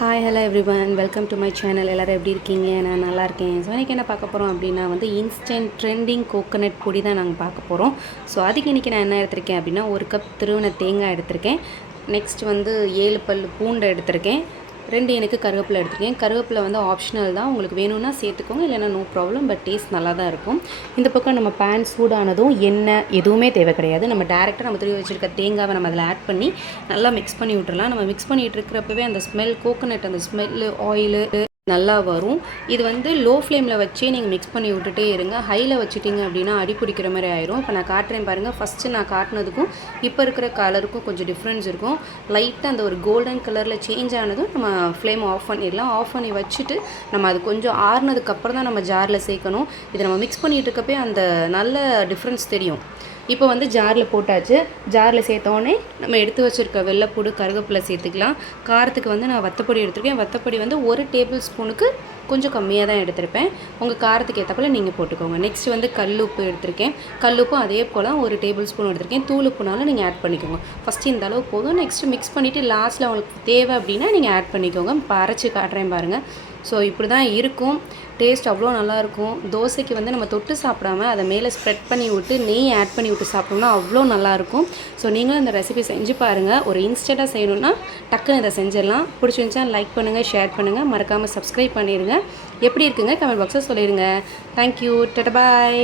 Hi hello everyone, welcome to my channel. எல்லோரும் எப்படி இருக்கீங்க? நான் நல்லா இருக்கேன். ஸோ இன்றைக்கி என்ன பார்க்க போகிறோம் அப்படின்னா இன்ஸ்டன்ட் ட்ரெண்டிங் கோகோனட் பொடி தான் நாங்கள் பார்க்க போகிறோம். ஸோ அதுக்கு இன்றைக்கி நான் என்ன எடுத்திருக்கேன் அப்படின்னா 1 கப் திருவின தேங்காய் எடுத்திருக்கேன். நெக்ஸ்ட் 7 பல் பூண்டை எடுத்திருக்கேன். 2 எனக்கு கருவேப்பிலை எடுத்துருக்கேன். கருவேப்பிலை ஆப்ஷனல் தான், உங்களுக்கு வேணும்னா சேர்த்துக்கோங்க, இல்லைனா நோ ப்ராப்ளம். பட் டேஸ்ட் நல்லா தான் இருக்கும். இந்த பக்கம் நம்ம பேன் சூடானதும் எண்ணெய் எதுவுமே தேவை கிடையாது. நம்ம டேரெக்டாக நம்ம திருவி வச்சுருக்க தேங்காவை நம்ம அதில் ஆட் பண்ணி நல்லா மிக்ஸ் பண்ணி விட்டுறலாம். நம்ம மிக்ஸ் பண்ணிகிட்டு இருக்கிறப்பவே அந்த ஸ்மெல், கோகோனட் அந்த ஸ்மெல்லு, ஆயிலு நல்லா வரும். இது லோ ஃப்ளேமில் வச்சே நீங்கள் மிக்ஸ் பண்ணி விட்டுட்டே இருங்க. ஹையில் வச்சுட்டிங்க அப்படின்னா அடி பிடிக்கிற மாதிரி ஆயிரும். இப்போ நான் காட்டுறேன் பாருங்கள். ஃபஸ்ட்டு நான் காட்டினதுக்கும் இப்போ இருக்கிற கலருக்கும் கொஞ்சம் டிஃப்ரென்ஸ் இருக்கும். லைட்டாக அந்த ஒரு கோல்டன் கலரில் சேஞ்ச் ஆனதும் நம்ம ஃப்ளேம் ஆஃப் பண்ணிடலாம். ஆஃப் பண்ணி வச்சுட்டு நம்ம அது கொஞ்சம் ஆறுனதுக்கப்புறம் தான் நம்ம ஜாரில் சேர்க்கணும். இதை நம்ம மிக்ஸ் பண்ணிகிட்டு இருக்கப்பே அந்த நல்ல டிஃப்ரென்ஸ் தெரியும். இப்போ ஜாரில் போட்டாச்சு. ஜாரில் சேர்த்தோடனே நம்ம எடுத்து வச்சுருக்க வெள்ளைப்பூடு, கருவேப்பிலை சேர்த்துக்கலாம். காரத்துக்கு நான் வத்தப்பொடி எடுத்துருக்கேன். வத்தப்பொடி 1 டேபிள் ஸ்பூனுக்கு கொஞ்சம் கம்மியாக தான் எடுத்திருப்பேன். உங்கள் காரத்துக்கு ஏற்றப்போல் நீங்கள் போட்டுக்கோங்க. நெக்ஸ்ட் கல் உப்பு எடுத்திருக்கேன். கல் உப்பும் அதே போல் 1 டேபிள் ஸ்பூன் எடுத்திருக்கேன். தூள் உப்புனாலும் நீங்கள் ஆட் பண்ணிக்கோங்க. ஃபஸ்ட்டு இந்த அளவு போதும். நெக்ஸ்ட்டு மிக்ஸ் பண்ணிவிட்டு லாஸ்ட்டில் உங்களுக்கு தேவை அப்படின்னா நீங்கள் ஆட் பண்ணிக்கோங்க. இப்போ அரைச்சி காட்டுறேன் பாருங்கள். ஸோ இப்படி தான் இருக்கும். டேஸ்ட் அவ்வளோ நல்லாயிருக்கும். தோசைக்கு நம்ம தொட்டு சாப்பிடாம அதை மேலே ஸ்ப்ரெட் பண்ணி விட்டு நெய் ஆட் பண்ணி விட்டு சாப்பிட்டோம்னா அவ்வளோ நல்லாயிருக்கும். ஸோ நீங்களும் இந்த ரெசிபி செஞ்சு பாருங்கள். ஒரு இன்ஸ்டண்ட்டாக செய்யணுன்னா டக்குன்னு இதை செஞ்சிடலாம். பிடிச்சிருந்துச்சா லைக் பண்ணுங்கள், ஷேர் பண்ணுங்கள், மறக்காமல் சப்ஸ்கிரைப் பண்ணிடுங்க. எப்படி இருக்குங்க கமெண்ட் பாக்ஸில் சொல்லிடுங்க. தேங்க்யூ. டட்டா பாய்.